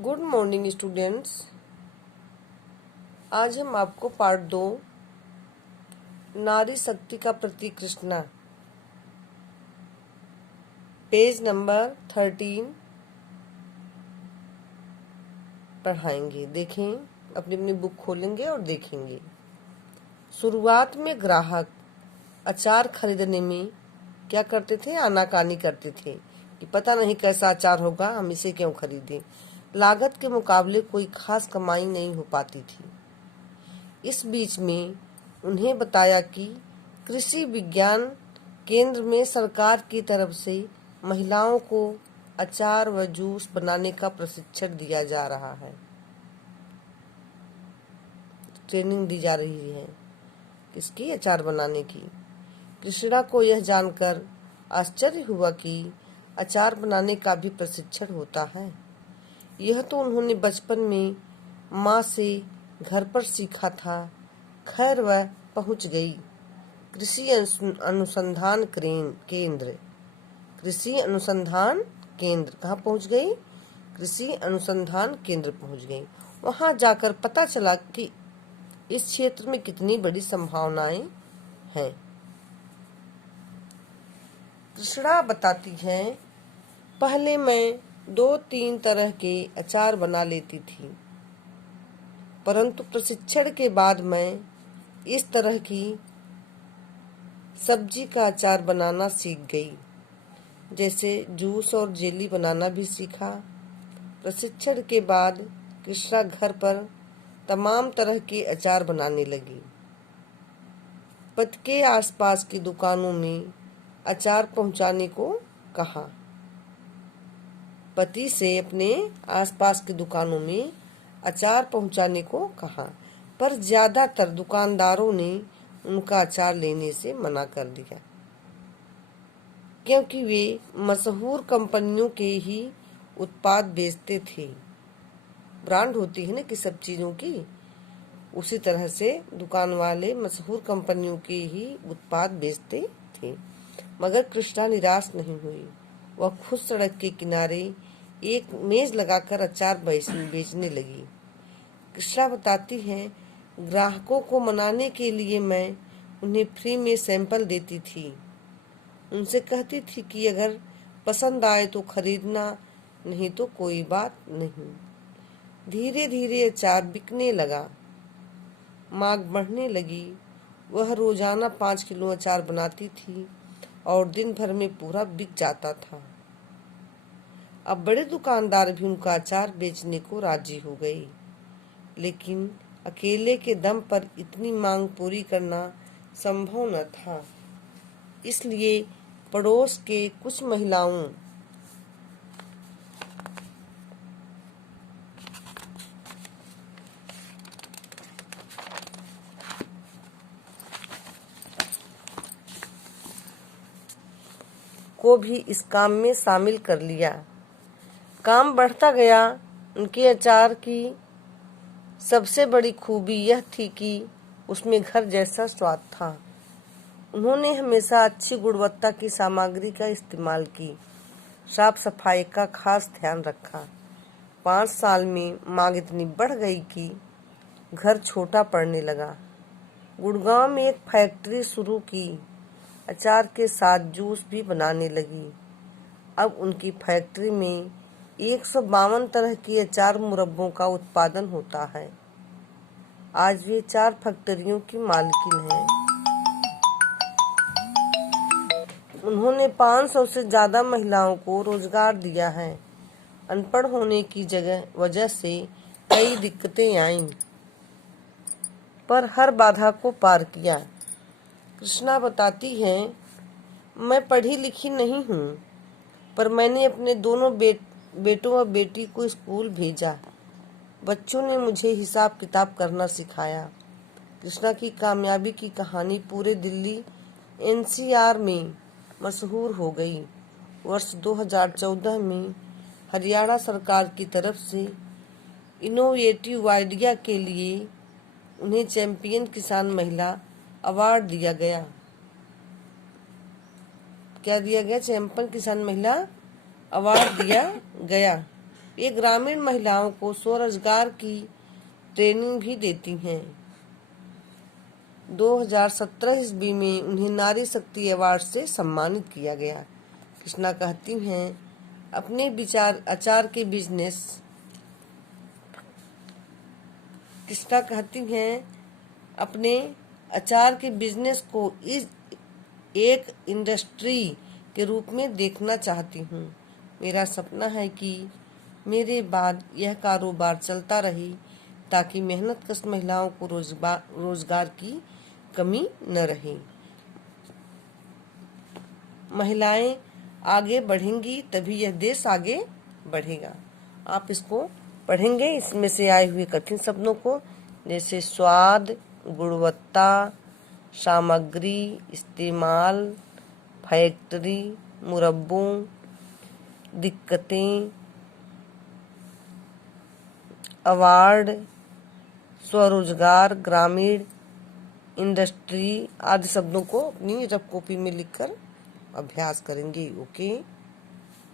Good morning students. आज हम आपको पार्ट 2 नारी शक्ति का प्रतीक कृष्णा पेज नंबर 13 पढ़ाएंगे। देखें, अपनी अपनी बुक खोलेंगे और देखेंगे। शुरुआत में ग्राहक अचार खरीदने में क्या करते थे? आनाकानी करते थे कि पता नहीं कैसा अचार होगा, हम इसे क्यों खरीदें। लागत के मुकाबले कोई खास कमाई नहीं हो पाती थी। इस बीच में उन्हें बताया कि कृषि विज्ञान केंद्र में सरकार की तरफ से महिलाओं को अचार व जूस बनाने का प्रशिक्षण दिया जा रहा है, ट्रेनिंग दी जा रही है। किसकी? अचार बनाने की। कृष्णा को यह जानकर आश्चर्य हुआ कि अचार बनाने का भी प्रशिक्षण होता है। यह तो उन्होंने बचपन में माँ से घर पर सीखा था। खैर, वह पहुंच गई कृषि अनुसंधान केंद्र। कृषि अनुसंधान केंद्र कहाँ पहुंच गई? कृषि अनुसंधान केंद्र पहुंच गई। वहां जाकर पता चला कि इस क्षेत्र में कितनी बड़ी संभावनाएं हैं। कृष्णा बताती है, पहले मैं 2-3 तरह के अचार बना लेती थी, परंतु प्रशिक्षण के बाद मैं इस तरह की सब्जी का अचार बनाना सीख गई। जैसे जूस और जेली बनाना भी सीखा। प्रशिक्षण के बाद कृष्णा घर पर तमाम तरह के अचार बनाने लगी। पति के आसपास की दुकानों में अचार पहुंचाने को कहा। पति से अपने आसपास की दुकानों में अचार पहुंचाने को कहा, पर ज्यादातर दुकानदारों ने उनका अचार लेने से मना कर दिया, क्योंकि वे मशहूर कंपनियों के ही उत्पाद बेचते थे। ब्रांड होती है ना कि सब चीजों की, उसी तरह से दुकान वाले मशहूर कंपनियों के ही उत्पाद बेचते थे। मगर कृष्णा निराश नहीं हुई। वह खुद सड़क के किनारे एक मेज लगाकर अचार बेचने लगी। कृष्णा बताती है, ग्राहकों को मनाने के लिए मैं उन्हें फ्री में सैंपल देती थी। उनसे कहती थी कि अगर पसंद आए तो खरीदना, नहीं तो कोई बात नहीं। धीरे धीरे अचार बिकने लगा, मांग बढ़ने लगी। वह रोजाना 5 किलो अचार बनाती थी और दिन भर में पूरा बिक जाता था। अब बड़े दुकानदार भी उनका अचार बेचने को राजी हो गए, लेकिन अकेले के दम पर इतनी मांग पूरी करना संभव न था। इसलिए पड़ोस के कुछ महिलाओं को भी इस काम में शामिल कर लिया। काम बढ़ता गया। उनके अचार की सबसे बड़ी खूबी यह थी कि उसमें घर जैसा स्वाद था। उन्होंने हमेशा अच्छी गुणवत्ता की सामग्री का इस्तेमाल की, साफ सफाई का खास ध्यान रखा। 5 साल में मांग इतनी बढ़ गई कि घर छोटा पड़ने लगा। गुड़गांव में एक फैक्ट्री शुरू की, अचार के साथ जूस भी बनाने लगी। अब उनकी फैक्ट्री में 152 तरह की अचार मुरब्बों का उत्पादन होता है। आज वे 4 फैक्ट्रियों की मालकिन हैं। उन्होंने 500 से ज्यादा महिलाओं को रोजगार दिया है। अनपढ़ होने की वजह से कई दिक्कतें आईं, पर हर बाधा को पार किया। कृष्णा बताती हैं, मैं पढ़ी लिखी नहीं हूँ, पर मैंने अपने दोनों बेटों और बेटी को स्कूल भेजा। बच्चों ने मुझे हिसाब किताब करना सिखाया। कृष्णा की कामयाबी की कहानी पूरे दिल्ली एनसीआर में मशहूर हो गई। वर्ष 2014 में हरियाणा सरकार की तरफ से इनोवेटिव आइडिया के लिए उन्हें चैंपियन किसान महिला अवार्ड दिया गया। क्या दिया गया? चैंपियन किसान महिला अवार्ड दिया गया। ये ग्रामीण महिलाओं को स्वरोजगार की ट्रेनिंग भी देती हैं। 2017 ईस्वी में उन्हें नारी शक्ति अवार्ड से सम्मानित किया गया। कृष्णा कहती हैं अपने अचार के बिजनेस कृष्णा कहती हैं अपने अचार के बिजनेस को एक इंडस्ट्री के रूप में देखना चाहती हूँ। मेरा सपना है कि मेरे बाद यह कारोबार चलता रहे ताकि मेहनतकश महिलाओं को रोजगार की कमी न रहे। महिलाएं आगे बढ़ेंगी तभी यह देश आगे बढ़ेगा। आप इसको पढ़ेंगे, इसमें से आए हुए कठिन शब्दों को, जैसे स्वाद, गुणवत्ता, सामग्री, इस्तेमाल, फैक्ट्री, मुरब्बों, दिक्कतें, अवार्ड, स्वरोजगार, ग्रामीण, इंडस्ट्री आदि शब्दों को अपनी रफ कॉपी में लिखकर अभ्यास करेंगे। ओके।